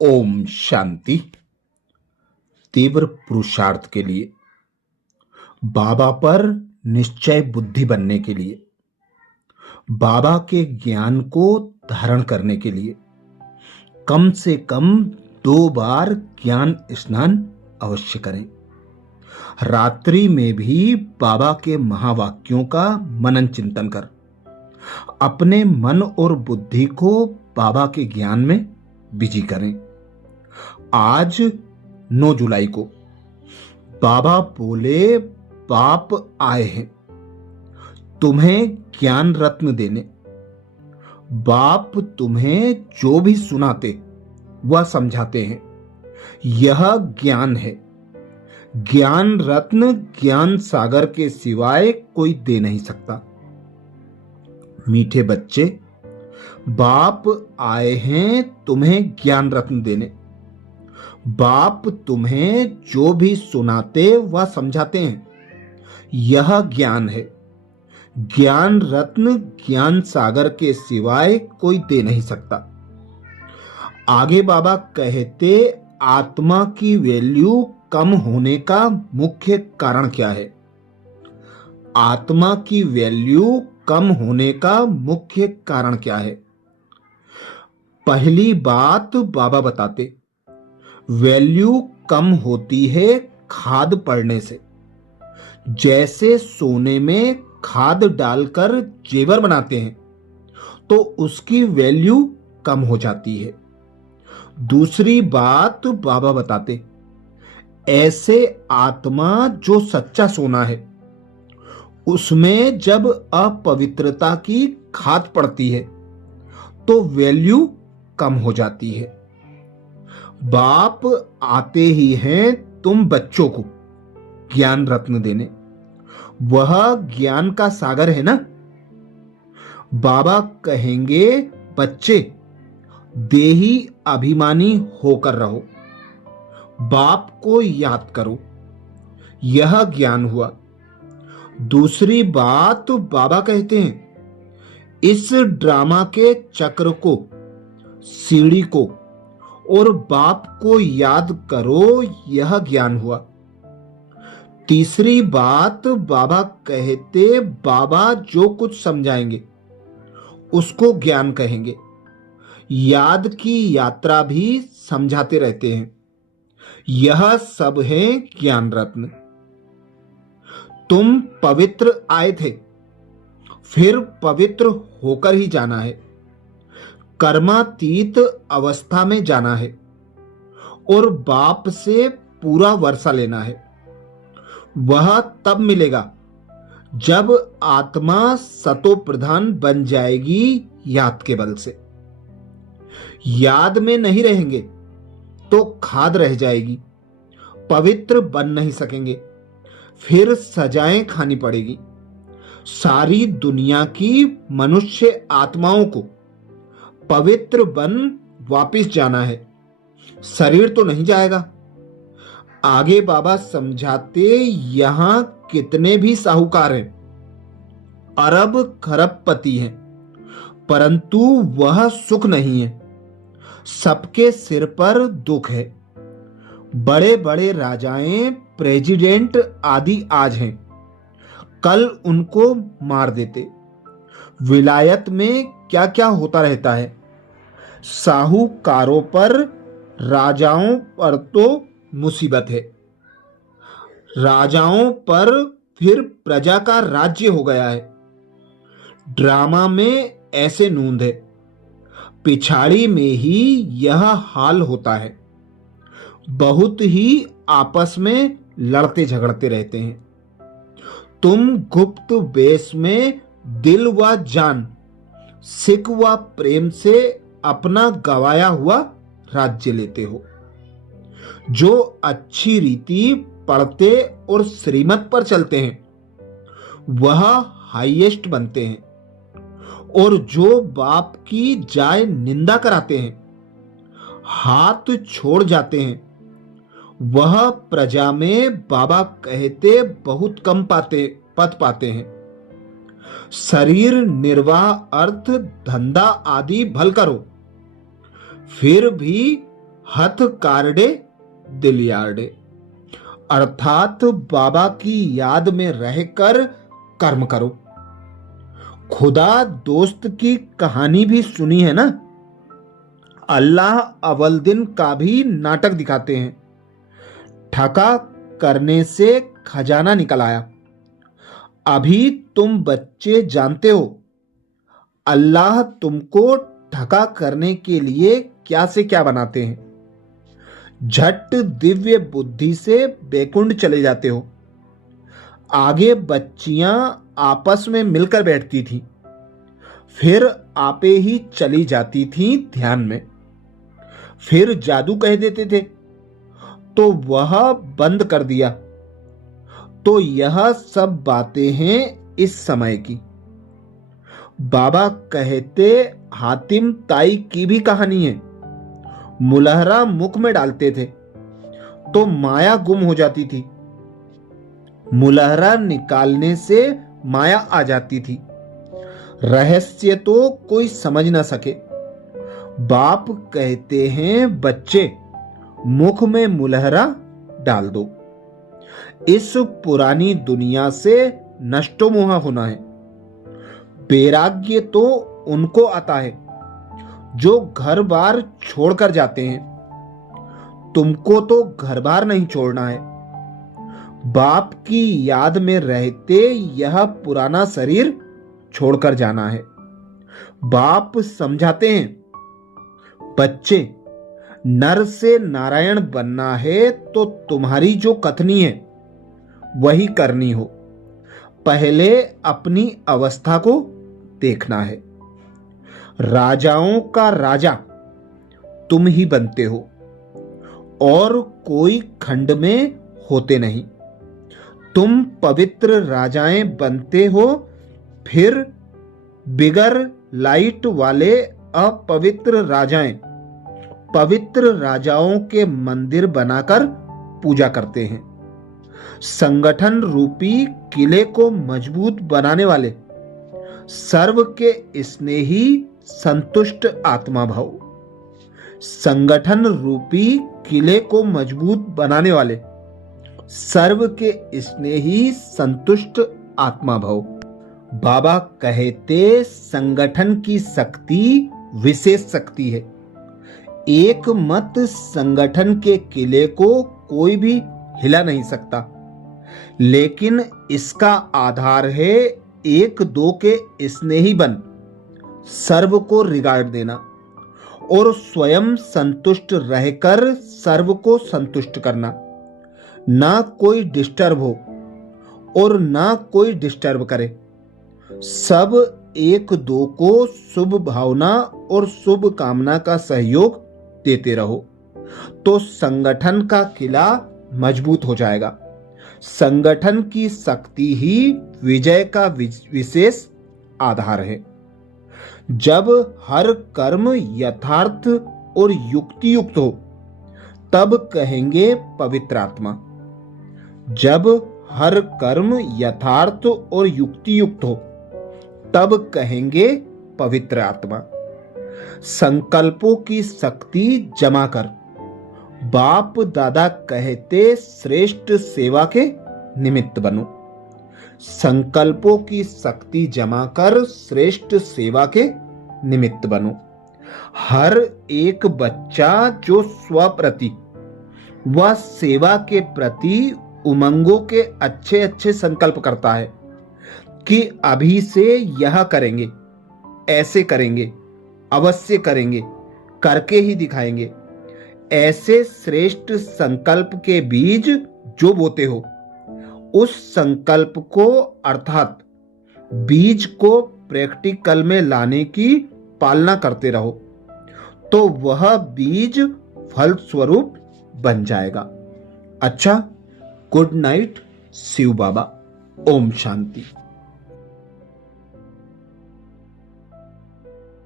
ओम शांति। तीव्र पुरुषार्थ के लिए, बाबा पर निश्चय बुद्धि बनने के लिए, बाबा के ज्ञान को धारण करने के लिए कम से कम 2 बार ज्ञान स्नान अवश्य करें। रात्रि में भी बाबा के महावाक्यों का मनन चिंतन कर अपने मन और बुद्धि को बाबा के ज्ञान में बिजी करें। आज 9 जुलाई को बाबा बोले, बाप आए हैं तुम्हें ज्ञान रत्न देने। बाप तुम्हें जो भी सुनाते वह समझाते हैं। यह ज्ञान है। ज्ञान रत्न ज्ञान सागर के सिवाय कोई दे नहीं सकता। मीठे बच्चे, बाप आए हैं तुम्हें ज्ञान रत्न देने। बाप तुम्हें जो भी सुनाते वह समझाते हैं। यह ज्ञान है। ज्ञान रत्न ज्ञान सागर के सिवाय कोई दे नहीं सकता। आगे बाबा कहते, आत्मा की वैल्यू कम होने का मुख्य कारण क्या है? आत्मा की वैल्यू कम होने का मुख्य कारण क्या है? पहली बात बाबा बताते, वैल्यू कम होती है खाद पड़ने से। जैसे सोने में खाद डालकर जेवर बनाते हैं तो उसकी वैल्यू कम हो जाती है। दूसरी बात बाबा बताते, ऐसे आत्मा जो सच्चा सोना है उसमें जब अपवित्रता की खाद पड़ती है तो वैल्यू कम हो जाती है। बाप आते ही हैं तुम बच्चों को ज्ञान रत्न देने। वह ज्ञान का सागर है ना। बाबा कहेंगे, बच्चे देही अभिमानी होकर रहो, बाप को याद करो। यह ज्ञान हुआ। दूसरी बात बाबा कहते हैं, इस ड्रामा के चक्र को, सीढ़ी को और बाप को याद करो। यह ज्ञान हुआ। तीसरी बात बाबा कहते, बाबा जो कुछ समझाएंगे उसको ज्ञान कहेंगे। याद की यात्रा भी समझाते रहते हैं। यह सब है ज्ञान रत्न। तुम पवित्र आए थे, फिर पवित्र होकर ही जाना है। कर्मातीत अवस्था में जाना है और बाप से पूरा वर्षा लेना है। वह तब मिलेगा जब आत्मा सतो प्रधान बन जाएगी याद के बल से। याद में नहीं रहेंगे तो खाद रह जाएगी, पवित्र बन नहीं सकेंगे, फिर सजाएं खानी पड़ेगी। सारी दुनिया की मनुष्य आत्माओं को पवित्र बन वापिस जाना है, शरीर तो नहीं जाएगा। आगे बाबा समझाते, यहां कितने भी साहूकार हैं, अरब खरबपति हैं, परंतु वह सुख नहीं है। सबके सिर पर दुख है। बड़े बड़े राजाएं, प्रेसिडेंट आदि आज हैं, कल उनको मार देते। विलायत में क्या क्या होता रहता है। साहूकारों पर, राजाओं पर तो मुसीबत है। राजाओं पर फिर प्रजा का राज्य हो गया है। ड्रामा में ऐसे नूंद है। पिछाड़ी में ही यह हाल होता है। बहुत ही आपस में लड़ते झगड़ते रहते हैं। तुम गुप्त वेश में दिल व जान, सिख व प्रेम से अपना गवाया हुआ राज्य लेते हो। जो अच्छी रीति पढ़ते और श्रीमत पर चलते हैं वह हाईएस्ट बनते हैं, और जो बाप की जाय निंदा कराते हैं, हाथ छोड़ जाते हैं, वह प्रजा में बाबा कहते बहुत कम पद पाते हैं। शरीर निर्वाह, अर्थ धंधा आदि भल करो, फिर भी हथ कारडे दिल यार्डे, अर्थात बाबा की याद में रहकर कर्म करो। खुदा दोस्त की कहानी भी सुनी है ना। अल्लाह अव्वल दिन का भी नाटक दिखाते हैं। ठका करने से खजाना निकल आया। अभी तुम बच्चे जानते हो अल्लाह तुमको ठका करने के लिए क्या से क्या बनाते हैं। झट दिव्य बुद्धि से बैकुंठ चले जाते हो। आगे बच्चियां आपस में मिलकर बैठती थी, फिर आपे ही चली जाती थी ध्यान में। फिर जादू कह देते थे तो वह बंद कर दिया। तो यह सब बातें हैं इस समय की। बाबा कहते हातिम ताई की भी कहानी है। मुलहरा मुख में डालते थे तो माया गुम हो जाती थी। मुलहरा निकालने से माया आ जाती थी। रहस्य तो कोई समझ ना सके। बाप कहते हैं बच्चे मुख में मुलहरा डाल दो। इस पुरानी दुनिया से नष्टो मोह होना है। वैराग्य तो उनको आता है जो घर बार छोड़कर जाते हैं। तुमको तो घर बार नहीं छोड़ना है। बाप की याद में रहते यह पुराना शरीर छोड़कर जाना है। बाप समझाते हैं बच्चे नर से नारायण बनना है तो तुम्हारी जो कथनी है वही करनी हो। पहले अपनी अवस्था को देखना है। राजाओं का राजा तुम ही बनते हो और कोई खंड में होते नहीं। तुम पवित्र राजाएं बनते हो, फिर बिगर लाइट वाले अपवित्र राजाएं पवित्र राजाओं के मंदिर बनाकर पूजा करते हैं। संगठन रूपी किले को मजबूत बनाने वाले सर्व के स्नेही संतुष्ट आत्मा भाव। संगठन रूपी किले को मजबूत बनाने वाले सर्व के स्नेही संतुष्ट आत्मा भाव। बाबा कहते संगठन की शक्ति विशेष शक्ति है। एक मत संगठन के किले को कोई भी हिला नहीं सकता, लेकिन इसका आधार है एक दो के स्नेही बन सर्व को रिगार्ड देना और स्वयं संतुष्ट रहकर सर्व को संतुष्ट करना। ना कोई डिस्टर्ब हो और ना कोई डिस्टर्ब करे। सब एक दो को शुभ भावना और शुभ कामना का सहयोग देते रहो तो संगठन का किला मजबूत हो जाएगा। संगठन की शक्ति ही विजय का विशेष आधार है। जब हर कर्म यथार्थ और युक्ति युक्त हो तब कहेंगे पवित्र आत्मा। जब हर कर्म यथार्थ और युक्ति युक्त हो तब कहेंगे पवित्र आत्मा। संकल्पों की शक्ति जमा कर बाप दादा कहते श्रेष्ठ सेवा के निमित्त बनो। संकल्पों की शक्ति जमा कर श्रेष्ठ सेवा के निमित्त बनो। हर एक बच्चा जो स्वप्रति व सेवा के प्रति उमंगों के अच्छे अच्छे संकल्प करता है कि अभी से यह करेंगे, ऐसे करेंगे, अवश्य करेंगे, करके ही दिखाएंगे, ऐसे श्रेष्ठ संकल्प के बीज जो बोते हो उस संकल्प को अर्थात बीज को प्रैक्टिकल में लाने की पालना करते रहो तो वह बीज फल स्वरूप बन जाएगा। अच्छा, गुड नाइट शिव बाबा। ओम शांति।